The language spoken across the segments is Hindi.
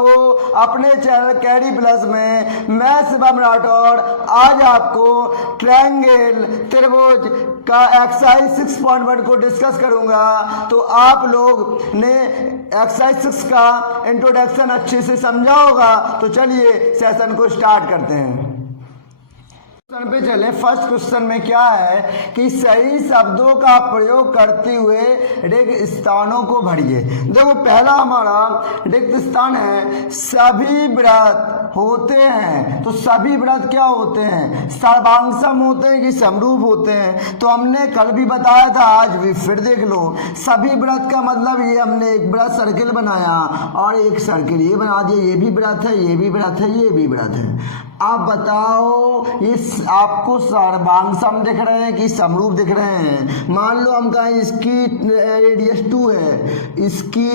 आपको अपने चैनल कैडी प्लस में मैं शिवम राठौड़ आज आपको ट्रायंगल त्रिभुज का एक्सरसाइज 6.1 को डिस्कस करूंगा। तो आप लोग ने एक्सरसाइज 6 का इंट्रोडक्शन अच्छे से समझा होगा। तो चलिए सेशन को स्टार्ट करते हैं। क्वेश्चन पे चले। फर्स्ट क्वेश्चन में क्या है कि सही शब्दों का प्रयोग करते हुए रिक्त स्थानों को भरिए। देखो पहला हमारा रिक्त स्थान है सभी व्रत होते हैं। तो सभी व्रत क्या होते हैं? सर्वांगसम होते हैं कि समरूप होते हैं। तो हमने कल भी बताया था, आज भी फिर देख लो। सभी व्रत का मतलब ये हमने एक व्रत सर्किल बनाया और एक सर्किल ये बना दिया, ये भी व्रत है, ये भी व्रत है, ये भी व्रत है। आप बताओ ये आपको सर्वांगसम दिख रहे हैं कि समरूप दिख रहे हैं? मान लो हम कहें इसकी रेडियस 2 है, इसकी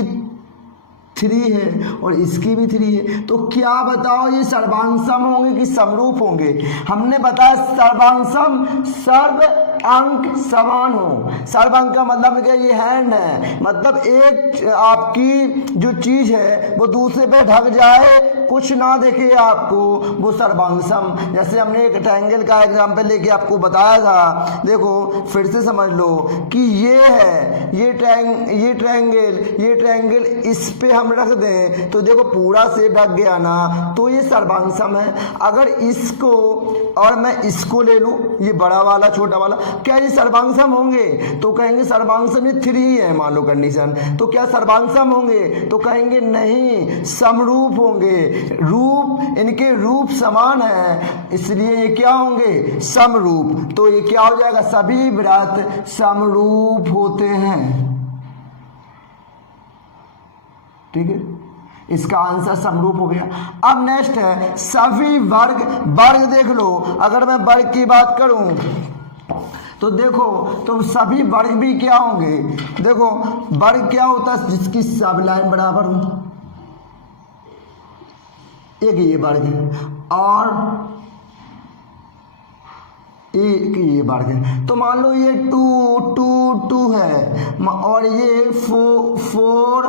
3 है और इसकी भी 3 है। तो क्या बताओ ये सर्वांगसम होंगे कि समरूप होंगे? हमने बताया सर्वांगसम सर्व अंक समान हो। सर्व अंक का मतलब क्या? ये हैंड है, मतलब एक आपकी जो चीज है वो दूसरे पे ढक जाए, कुछ ना देखे आपको, वो सर्वांगसम। जैसे हमने एक ट्रायंगल का एग्जांपल लेके आपको बताया था। देखो फिर से समझ लो कि ये है, ये ट्रायंगल इस पे हम रख दें तो देखो पूरा से ढक गया ना, तो ये सर्वांगसम है। अगर इसको और मैं इसको ले लूं, ये बड़ा वाला छोटा वाला, क्या ये सर्वांगसम होंगे? तो कहेंगे सर्वांगसम ये 3 है, मान लो कंडीशन। तो क्या सर्वांगसम होंगे? तो कहेंगे नहीं, समरूप होंगे। रूप, इनके रूप समान है, इसलिए ये क्या होंगे? समरूप। तो ये क्या हो जाएगा? सभी व्रत समरूप होते हैं। ठीक है, इसका आंसर समरूप हो गया। अब नेक्स्ट है सभी वर्ग। वर्ग देख लो, अगर मैं वर्ग की बात करूं तो देखो, तो सभी वर्ग भी क्या होंगे? देखो वर्ग क्या होता है? जिसकी सब लाइन बराबर हो। एक ये वर्ग है और एक ये वर्ग है। तो मान लो ये 2 है और ये 4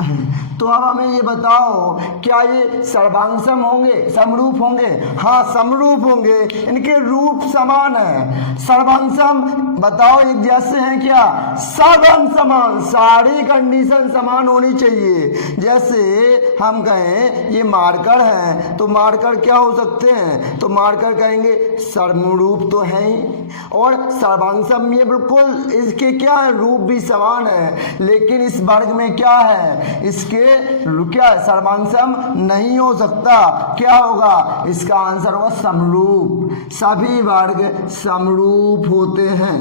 है। तो अब हमें ये बताओ क्या ये सर्वांगसम होंगे, समरूप होंगे? हाँ समरूप होंगे, इनके रूप समान है। सर्वांगसम बताओ एक जैसे हैं क्या? सब अंग समान, सारी कंडीशन समान होनी चाहिए। जैसे हम कहें ये मार्कर है, तो मार्कर क्या हो सकते हैं? तो मार्कर कहेंगे समरूप तो है ही, और सर्वांगसम ये बिल्कुल इसके क्या है? रूप भी समान है। लेकिन इस वर्ग में क्या है? इसके क्या सर्वांगसम नहीं हो सकता। क्या होगा? इसका आंसर होगा समरूप। सभी वर्ग समरूप होते हैं,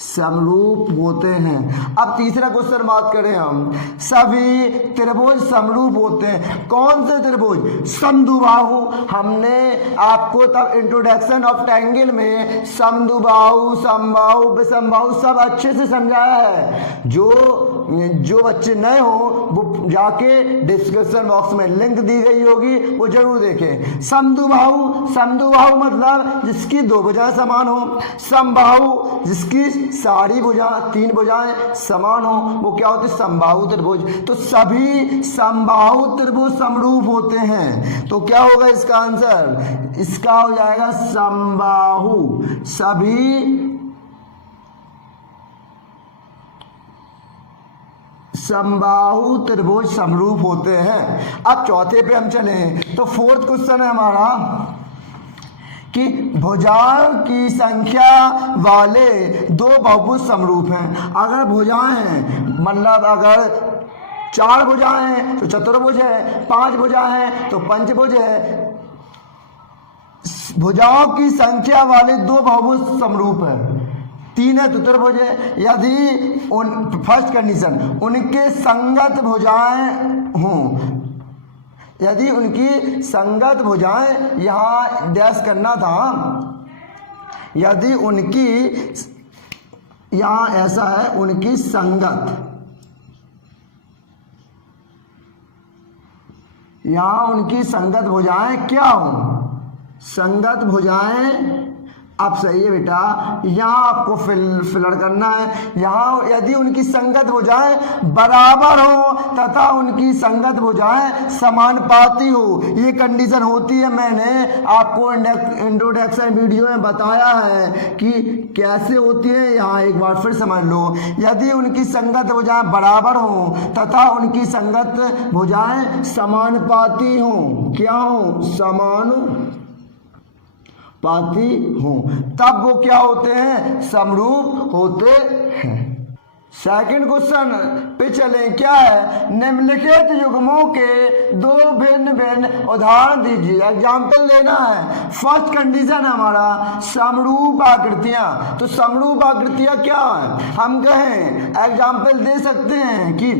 समरूप होते हैं। अब तीसरा क्वेश्चन बात करें हम, सभी त्रिभुज समरूप होते हैं। कौन से त्रिभुज? समद्विबाहु। हमने आपको तब इंट्रोडक्शन ऑफ ट्रायंगल में समद्विबाहु, समबाहु, विषमबाहु सब अच्छे से समझाया है। जो बच्चे नए हो वो जाके डिस्क्रिप्शन बॉक्स में लिंक दी गई होगी, वो जरूर देखें। समद्विबाहु, समद्विबाहु मतलब जिसकी 2 भुजाएं समान हो। समबाहु जिसकी सारी भुजा 3 भुजाएं समान हो, वो क्या होते? समबाहु त्रिभुज। तो सभी समबाहु त्रिभुज समरूप होते हैं। तो क्या होगा इसका आंसर? इसका हो जाएगा समबाहु। सभी समबाहु त्रिभुज समरूप होते हैं। अब चौथे पे हम चले तो फोर्थ क्वेश्चन है हमारा कि भुजाओं की संख्या वाले 2 बहुभुज समरूप हैं। अगर भुजाएं हैं, मतलब अगर 4 भुजाएं हैं तो चतुर्भुज है, 5 भुजाएं हैं तो पंचभुज है। भुजाओं की संख्या वाले 2 बहुभुज समरूप है। 3 है तो चतुर्भुज है। यदि फर्स्ट कंडीशन उनके संगत भुजाएं हों, यदि उनकी संगत भुजाएं, यहाँ डैश करना था, यदि उनकी, यहाँ ऐसा है, उनकी संगत, यहाँ उनकी संगत भुजाएं क्या हो? संगत भुजाएं अब सही है बेटा, यहाँ आपको फिलर करना है। यहाँ यदि उनकी संगत भुजाएं बराबर हो तथा उनकी संगत भुजाएं समानुपाती हो, ये कंडीशन होती है। मैंने आपको इंट्रोडक्शन वीडियो में बताया है कि कैसे होती है। यहाँ एक बार फिर समझ लो, यदि उनकी संगत भुजाएं बराबर हो तथा उनकी संगत भुजाएं समानुपाती हो, क्या हो, समानुपाती हो, तब वो क्या होते हैं, समरूप होते हैं। सेकंड क्वेश्चन पे चले, क्या है, निम्नलिखित युग्मों के दो भिन्न भिन्न उदाहरण दीजिए। एग्जाम्पल लेना है। फर्स्ट कंडीशन हमारा समरूप आकृतियां। तो समरूप आकृतियां क्या है, हम कहें एग्जाम्पल दे सकते हैं कि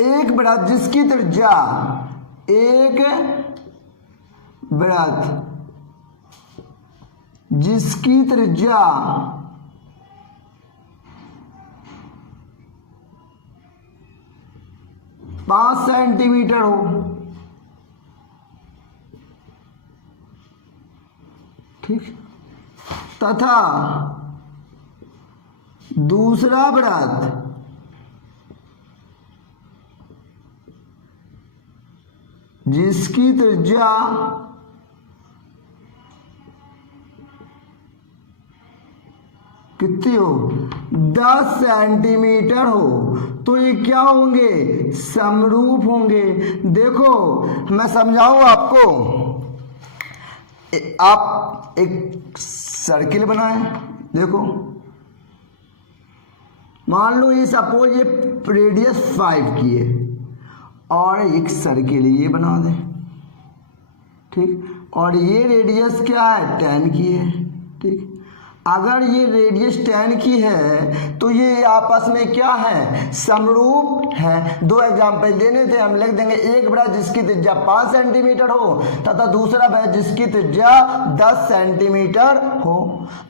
एक वृत्त जिसकी त्रिज्या, एक वृत्त जिसकी त्रिज्या 5 सेंटीमीटर हो, ठीक, तथा दूसरा वृत्त जिसकी त्रिज्या 10 सेंटीमीटर हो, तो ये क्या होंगे, समरूप होंगे। देखो मैं समझाऊं आपको। आप एक सर्किल बनाएं, देखो मान लो ये सपोज ये रेडियस 5 की है और एक सर्किल ये बना दें, ठीक, और ये रेडियस क्या है, 10 की है, ठीक। अगर ये रेडियस 10 की है तो ये आपस में क्या है, समरूप है। दो एग्जाम्पल देने थे, हम लिख देंगे। एक वृत्त जिसकी त्रिज्या 5 सेंटीमीटर हो तथा दूसरा वृत्त जिसकी त्रिज्या 10 सेंटीमीटर हो।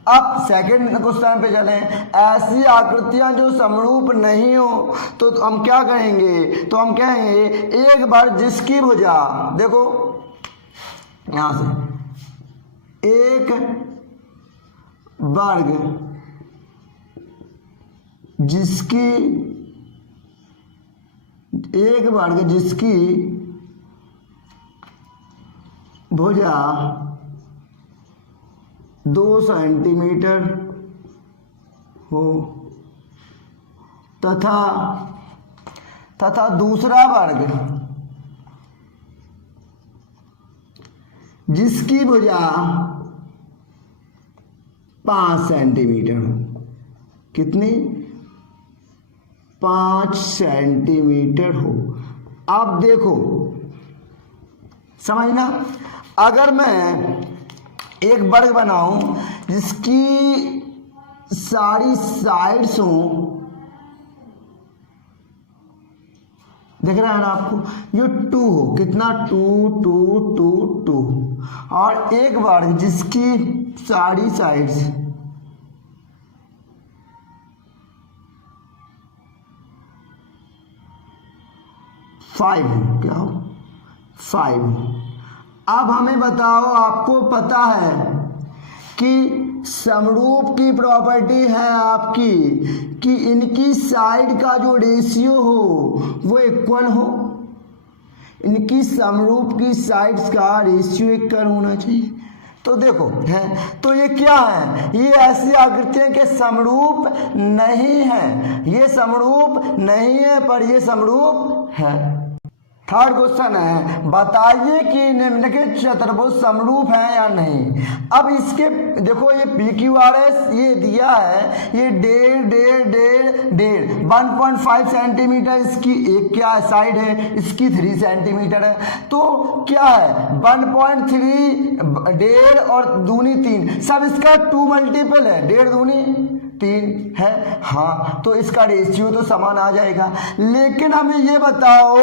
अब सेकंड क्वेश्चन पे चलें। ऐसी आकृतियां जो समरूप नहीं हो तो हम क्या कहेंगे, तो हम कहेंगे एक वृत्त जिसकी भुजा, देखो यहां से एक वर्ग जिसकी, एक वर्ग जिसकी भुजा 2 सेंटीमीटर हो तथा दूसरा वर्ग जिसकी भुजा 5 सेंटीमीटर हो। कितनी, 5 सेंटीमीटर हो। अब देखो समझना, अगर मैं एक वर्ग बनाऊं जिसकी सारी साइड्स हो, देख रहे हैं ना आपको, ये 2 हो, कितना, 2 2 2 2, और एक वर्ग जिसकी सारी साइड्स 5, क्या हो, 5। अब हमें बताओ, आपको पता है कि समरूप की प्रॉपर्टी है आपकी कि इनकी साइड का जो रेशियो हो वो इक्वल हो। इनकी समरूप की साइड्स का रेशियो इक्वल होना चाहिए। तो देखो है, तो ये क्या है, ये ऐसी आकृतियां के समरूप नहीं है, ये समरूप नहीं है पर ये समरूप है। थर्ड क्वेश्चन है, बताइए कि निम्नलिखित चतुर्भुज समरूप है या नहीं। अब इसके देखो, ये PQRS ये दिया है, ये 1.5 सेंटीमीटर इसकी एक क्या है, साइड है, इसकी 3 सेंटीमीटर है। तो क्या है, 1.3, 1.5 और दूनी 3, सब इसका 2 मल्टीपल है, 1.5 दूनी 3 है। हाँ, तो इसका रेशियो तो समान आ जाएगा। लेकिन हमें ये बताओ,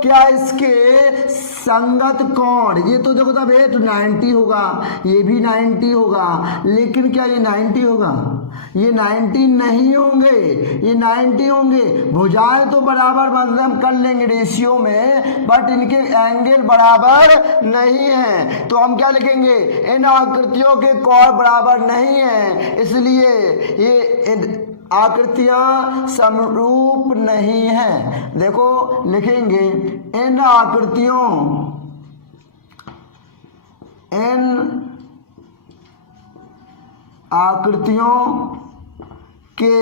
क्या इसके संगत कोण, ये तो देखो तब ये तो 90 होगा, ये भी 90 होगा, लेकिन क्या ये 90 होगा, ये 90 नहीं होंगे, ये 90 होंगे। भुजाएं तो बराबर मतलब कर लेंगे रेशियो में, बट इनके एंगल बराबर नहीं है। तो हम क्या लिखेंगे, इन आकृतियों के कोण बराबर नहीं है, इसलिए ये आकृतियां समरूप नहीं हैं। देखो लिखेंगे इन आकृतियों के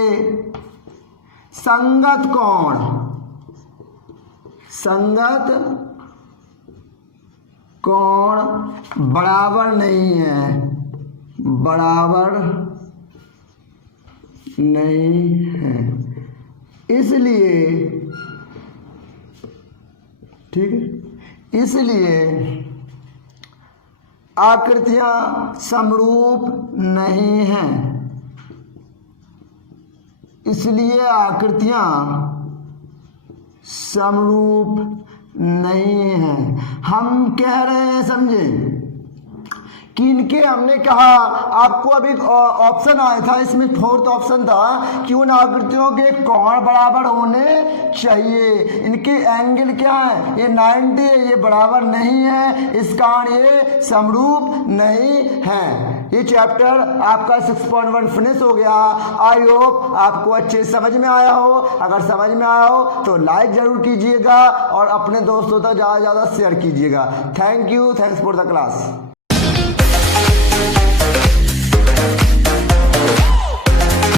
संगत कोण बराबर नहीं है, बराबर नहीं है, इसलिए ठीक है, इसलिए आकृतियां समरूप नहीं हैं, इसलिए आकृतियां समरूप नहीं हैं। हम कह रहे हैं, समझे कि इनके, हमने कहा आपको अभी ऑप्शन आया था, इसमें फोर्थ ऑप्शन था कि उन आकृतियों के कोण बराबर होने चाहिए। इनके एंगल क्या है, ये 90 है, ये बराबर नहीं है, इस कारण ये समरूप नहीं है। ये चैप्टर आपका 6.1 फिनिश हो गया। आई होप आपको अच्छे समझ में आया हो। अगर समझ में आया हो तो लाइक जरूर कीजिएगा और अपने दोस्तों तक ज़्यादा से ज़्यादा शेयर कीजिएगा। Thank you, thanks for the class.